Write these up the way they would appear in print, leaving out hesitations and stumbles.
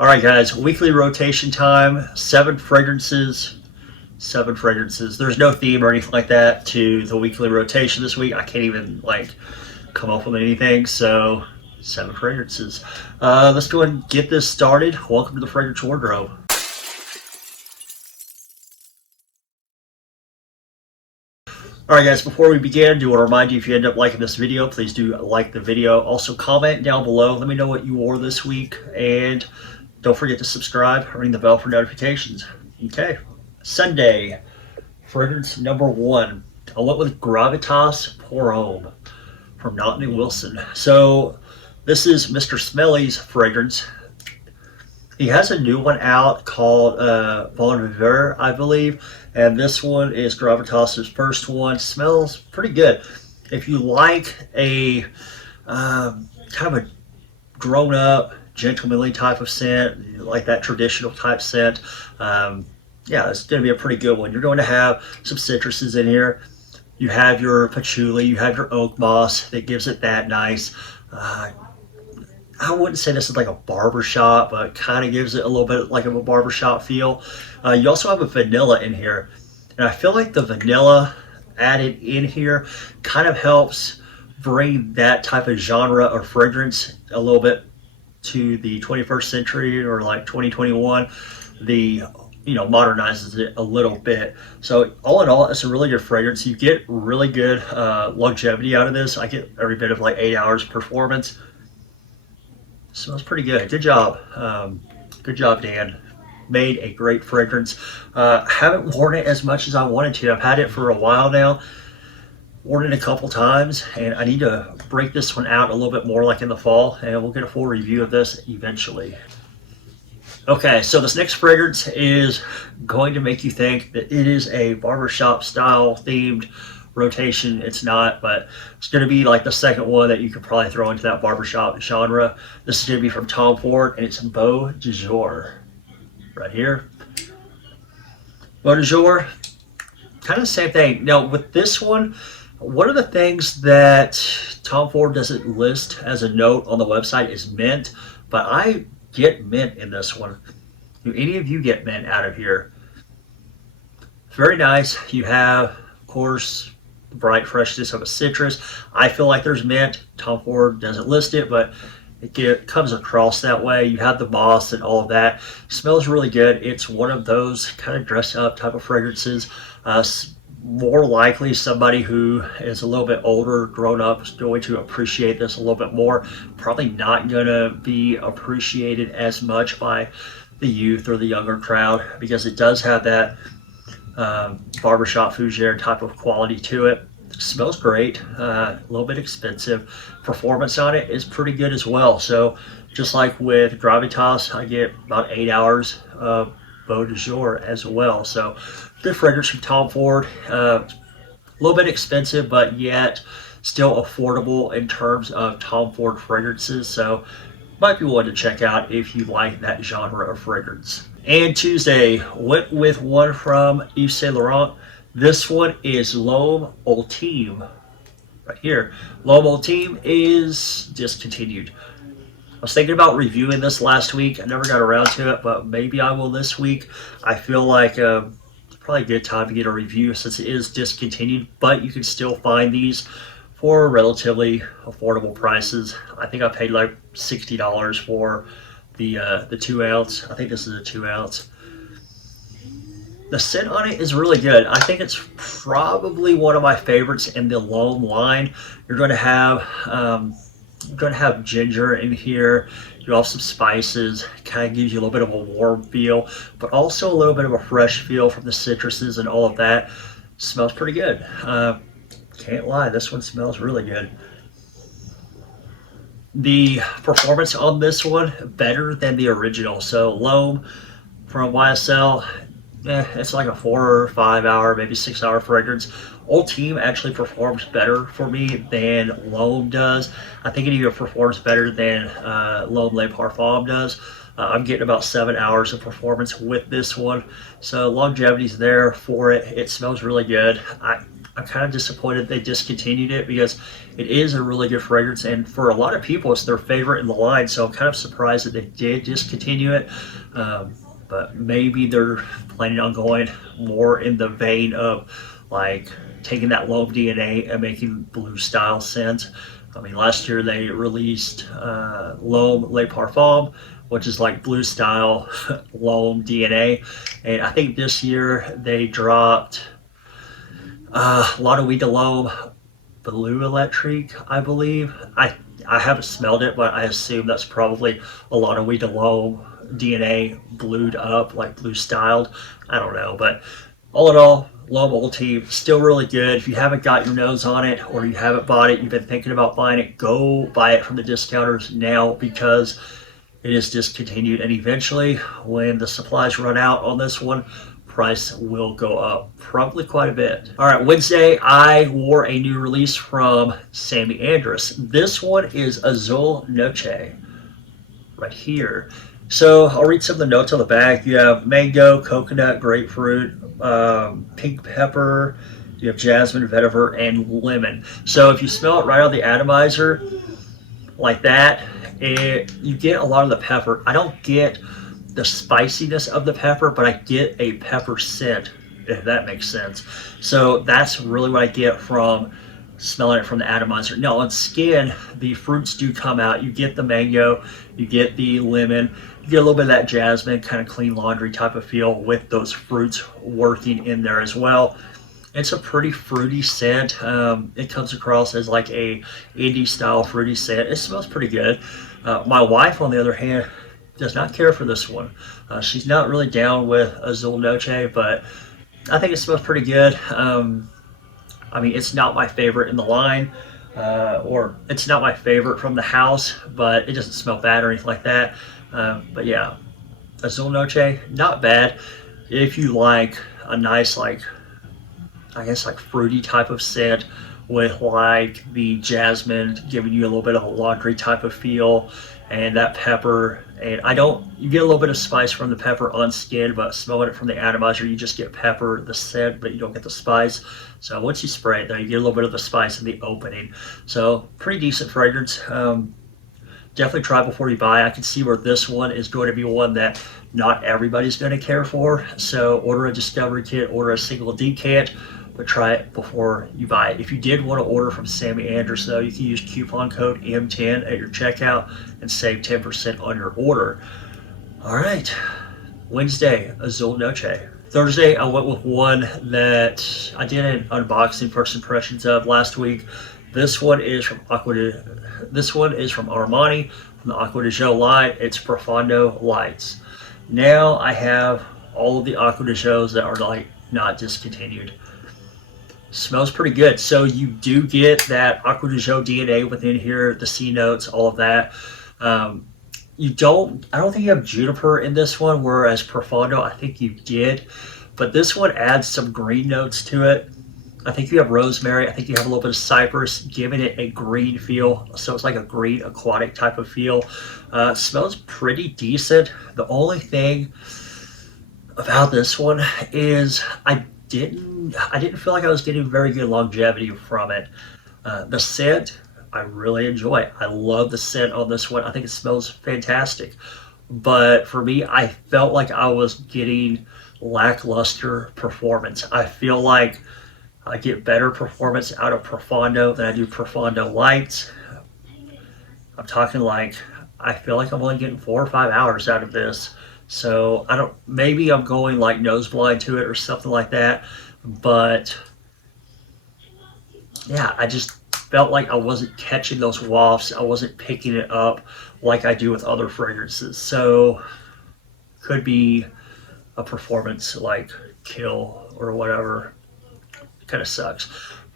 All right, guys, weekly rotation time, 7 fragrances. 7 fragrances. There's no theme or anything like that to the weekly rotation this week. I can't even like come up with anything. So 7 fragrances. Let's go ahead and get this started. Welcome to the Fragrance Wardrobe. Alright guys, before we begin, I do want to remind you, if you end up liking this video, please do like the video. Also comment down below, let me know what you wore this week, and don't forget to subscribe, ring the bell for notifications. Okay, Sunday, fragrance number 1. I went with Gravitas Pour Homme from Naughton and Wilson. So this is Mr. Smelly's fragrance. He has a new one out called Bon Jour, I believe, and this one is Gravitas' first one. Smells pretty good. If you like a kind of a grown-up, gentlemanly type of scent, like that traditional type scent, yeah, it's going to be a pretty good one. You're going to have some citruses in here. You have your patchouli, you have your oak moss that gives it that nice I wouldn't say this is like a barbershop, but kind of gives it a little bit like of a barbershop feel. You also have a vanilla in here. And I feel like the vanilla added in here kind of helps bring that type of genre of fragrance a little bit to the 21st century or like 2021. Modernizes it a little bit. So all in all, it's a really good fragrance. You get really good longevity out of this. I get every bit of like 8 hours performance. Smells pretty good. Good job. Good job, Dan. Made a great fragrance. Haven't worn it as much as I wanted to. I've had it for a while now. Worn it a couple times, and I need to break this one out a little bit more like in the fall, and we'll get a full review of this eventually. Okay, so this next fragrance is going to make you think that it is a barbershop style themed rotation. It's not, but it's going to be like the second one that you could probably throw into that barbershop genre. This is going to be from Tom Ford, and it's Beau Jour right here. Beau Jour, kind of the same thing. Now with this one of the things that Tom Ford doesn't list as a note on the website is mint, but I get mint in this one. Do any of you get mint out of here? Very nice. You have, of course, the bright freshness of a citrus. I feel like there's mint. Tom Ford doesn't list it, but it comes across that way. You have the moss and all of that. Smells really good. It's one of those kind of dress up type of fragrances. More likely somebody who is a little bit older, grown up, is going to appreciate this a little bit more. Probably not going to be appreciated as much by the youth or the younger crowd, because it does have that barbershop fougere type of quality to it. Smells great. A little bit expensive. Performance on it is pretty good as well. So just like with Gravitas, I get about 8 hours of Beau Jour as well. So good fragrance from Tom Ford. A little bit expensive, but yet still affordable in terms of Tom Ford fragrances. So might be one to check out if you like that genre of fragrance. And Tuesday, went with one from Yves Saint Laurent. This one is L'Homme Ultime, right here. L'Homme Ultime is discontinued. I was thinking about reviewing this last week. I never got around to it, but maybe I will this week. I feel like it's probably a good time to get a review since it is discontinued, but you can still find these for relatively affordable prices. I think I paid like $60 for the 2 ounce. I think this is a 2 ounce. The scent on it is really good. I think it's probably one of my favorites in the L'Homme line. You're going to have ginger in here. You have some spices. Kind of gives you a little bit of a warm feel, but also a little bit of a fresh feel from the citruses and all of that. Smells pretty good. Can't lie, this one smells really good. The performance on this one, better than the original. So L'Homme from YSL, it's like a 4 or 5 hour, maybe 6 hour fragrance. Ultime actually performs better for me than L'Homme does. I think it even performs better than L'Homme Le Parfum does. I'm getting about 7 hours of performance with this one. So longevity's there for it. It smells really good. I I'm kind of disappointed they discontinued it because it is a really good fragrance, and for a lot of people, it's their favorite in the line. So I'm kind of surprised that they did discontinue it. Um, but maybe they're planning on going more in the vein of like taking that L'Homme DNA and making blue style scents. I mean, last year they released L'Homme Le Parfum, which is like blue style L'Homme DNA, and I think this year they dropped a lot of Weed de L'Homme Blue Electric, I believe. I haven't smelled it, but I assume that's probably a lot of Weed de L'Homme DNA blued up, like blue styled. I don't know, but all in all, L'Homme Ultime still really good. If you haven't got your nose on it or you haven't bought it, you've been thinking about buying it, go buy it from the discounters now because it is discontinued, and eventually when the supplies run out on this one, price will go up probably quite a bit. All right, Wednesday I wore a new release from Samy Andraus. This one is Azul Noche right here. So I'll read some of the notes on the back. You have mango, coconut, grapefruit, pink pepper, you have jasmine, vetiver, and lemon. So if you smell it right on the atomizer like that, you get a lot of the pepper. I don't get the spiciness of the pepper, but I get a pepper scent, if that makes sense. So that's really what I get from smelling it from the atomizer. Now on skin, the fruits do come out. You get the mango, you get the lemon, you get a little bit of that jasmine, kind of clean laundry type of feel with those fruits working in there as well. It's a pretty fruity scent. It comes across as like a indie style fruity scent. It smells pretty good. My wife, on the other hand, does not care for this one. She's not really down with Azul Noche, but I think it smells pretty good. I mean, it's not my favorite in the line, or it's not my favorite from the house, but it doesn't smell bad or anything like that. But yeah, Azul Noche, not bad. If you like a nice, like, I guess like fruity type of scent with like the jasmine giving you a little bit of a laundry type of feel, and that pepper, and you get a little bit of spice from the pepper on skin, but smelling it from the atomizer, you just get pepper, the scent, but you don't get the spice. So once you spray it though, you get a little bit of the spice in the opening. So pretty decent fragrance. Definitely try before you buy. I can see where this one is going to be one that not everybody's going to care for. So order a discovery kit, order a single decant, but try it before you buy it. If you did want to order from Samy Andraus though, you can use coupon code M10 at your checkout and save 10% on your order. All right, Wednesday, Azul Noche. Thursday, I went with one that I did an unboxing first impressions of last week. This one is from Armani, from the Acqua de Jour line. It's Profondo Lights. Now I have all of the Acqua de Jours that are like not discontinued. Smells pretty good. So you do get that Acqua de Jour DNA within here, the C notes, all of that. I don't think you have juniper in this one, whereas Profondo, I think you did. But this one adds some green notes to it. I think you have rosemary. I think you have a little bit of cypress, giving it a green feel. So it's like a green aquatic type of feel. Smells pretty decent. The only thing about this one is I didn't feel like I was getting very good longevity from it. The scent, I really enjoy. I love the scent on this one. I think it smells fantastic. But for me, I felt like I was getting lackluster performance. I feel like I get better performance out of Profondo than I do Profondo Lights. I'm talking like, I feel like I'm only getting 4 or 5 hours out of this. So maybe I'm going like nose blind to it or something like that. But yeah, I just felt like I wasn't catching those wafts. I wasn't picking it up like I do with other fragrances. So could be a performance like kill or whatever. Kind of sucks.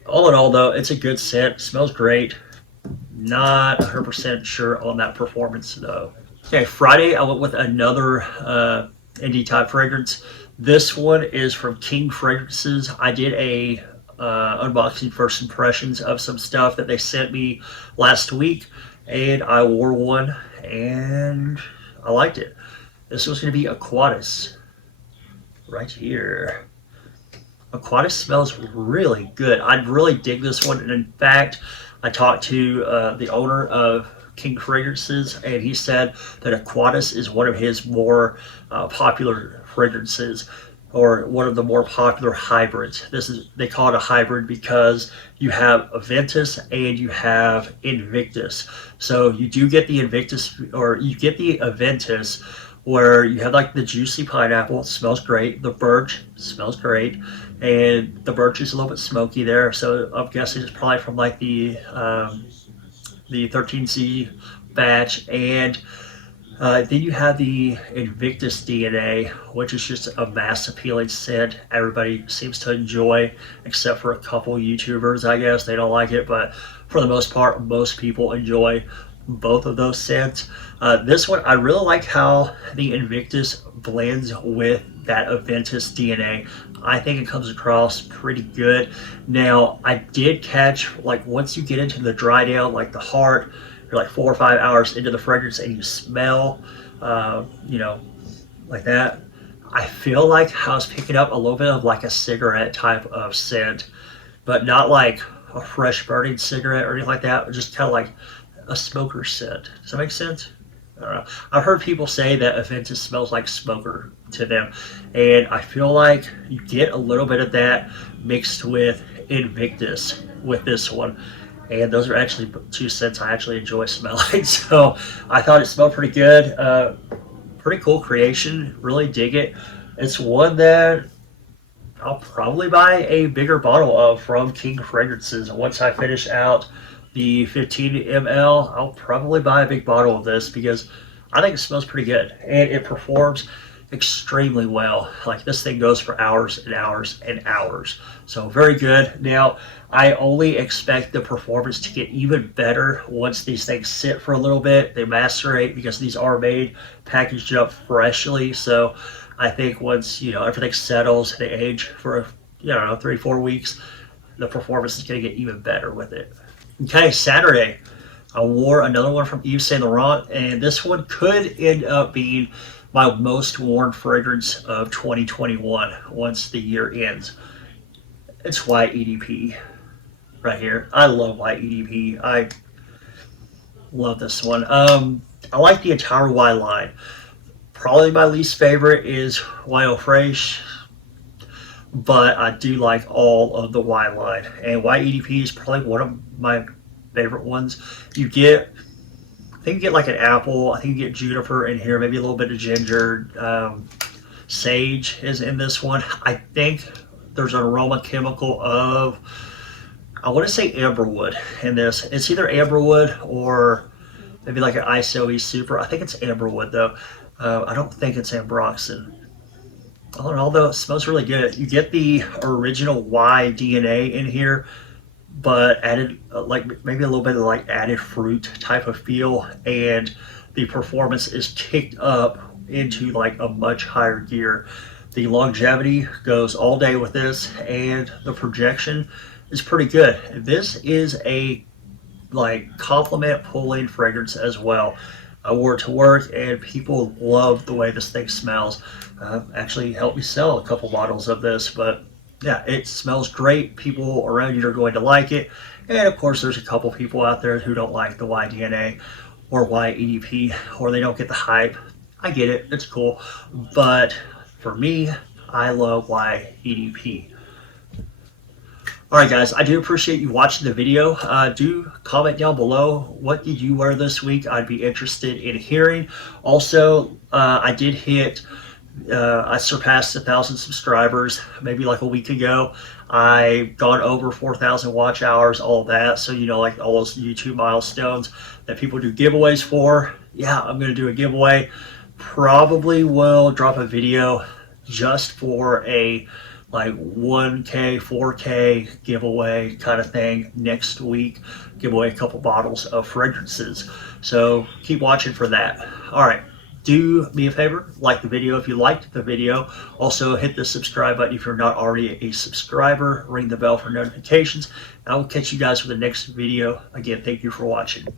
All in all though, it's a good scent. Smells great. Not 100% sure on that performance though. Okay, Friday I went with another indie type fragrance. This one is from King Fragrances. I did a unboxing first impressions of some stuff that they sent me last week, and I wore one and I liked it. This was going to be Aquatis right here. Aquatis smells really good. I really dig this one. And in fact, I talked to the owner of King Fragrances, and he said that Aquatis is one of his more popular fragrances, or one of the more popular hybrids. This is, they call it a hybrid because you have Aventus and you have Invictus. So you do get the Invictus, or you get the Aventus, where you have like the juicy pineapple. It smells great. The birch smells great, and the birch is a little bit smoky there. So I'm guessing it's probably from like the 13C batch. And then you have the Invictus DNA, which is just a mass appealing scent. Everybody seems to enjoy, except for a couple YouTubers, I guess. They don't like it, but for the most part, most people enjoy both of those scents. This one, I really like how the Invictus blends with that Aventus DNA. I think it comes across pretty good. Now, I did catch, like, once you get into the dry down, like the heart, you're like 4 or 5 hours into the fragrance and you smell, you know, like that. I feel like I was picking up a little bit of like a cigarette type of scent, but not like a fresh burning cigarette or anything like that, but just kind of like a smoker scent. Does that make sense? I don't know. I've heard people say that Aventus smells like smoker to them, and I feel like you get a little bit of that mixed with Invictus with this one. And those are actually two scents I actually enjoy smelling. So I thought it smelled pretty good. Pretty cool creation. Really dig it. It's one that I'll probably buy a bigger bottle of from King Fragrances. Once I finish out the 15 ml, I'll probably buy a big bottle of this because I think it smells pretty good. And it performs extremely well. Like, this thing goes for hours and hours and hours. So very good. Now, I only expect the performance to get even better once these things sit for a little bit. They macerate because these are made packaged up freshly. So I think once, you know, everything settles, they age for, you know, 3-4 weeks, the performance is going to get even better with it. Okay, Saturday, I wore another one from Yves Saint Laurent, and this one could end up being my most worn fragrance of 2021 once the year ends. It's White EDP right here. I love White EDP. I love this one. I like the entire Y line. Probably my least favorite is Y Eau Fraiche, but I do like all of the Y line. And White EDP is probably one of my favorite ones. You get, I think you get like an apple, I think you get juniper in here, maybe a little bit of ginger. Sage is in this one. I think there's an aroma chemical of, I want to say amberwood in this. It's either amberwood or maybe like an ISOE super. I think it's amberwood though. I don't think it's ambroxan. Although it smells really good. You get the original Y DNA in here, but added like maybe a little bit of like added fruit type of feel, and the performance is kicked up into like a much higher gear. The longevity goes all day with this, and the projection is pretty good. This is a like compliment pulling fragrance as well. I wore it to work, and people love the way this thing smells. Actually helped me sell a couple bottles of this, but yeah, it smells great. People around you are going to like it. And of course, there's a couple people out there who don't like the YDNA or YEDP, or they don't get the hype. I get it, it's cool. But for me, I love YEDP. Alright guys, I do appreciate you watching the video. Do comment down below, what did you wear this week? I'd be interested in hearing. Also, I did hit, I surpassed 1,000 subscribers maybe like a week ago. I gone over 4,000 watch hours, all of that. So, you know, like all those YouTube milestones that people do giveaways for. Yeah, I'm going to do a giveaway. Probably will drop a video just for a like 1K, 4K giveaway kind of thing next week. Give away a couple bottles of fragrances. So keep watching for that. All right. Do me a favor, like the video if you liked the video. Also hit the subscribe button if you're not already a subscriber. Ring the bell for notifications. I will catch you guys for the next video. Again, thank you for watching.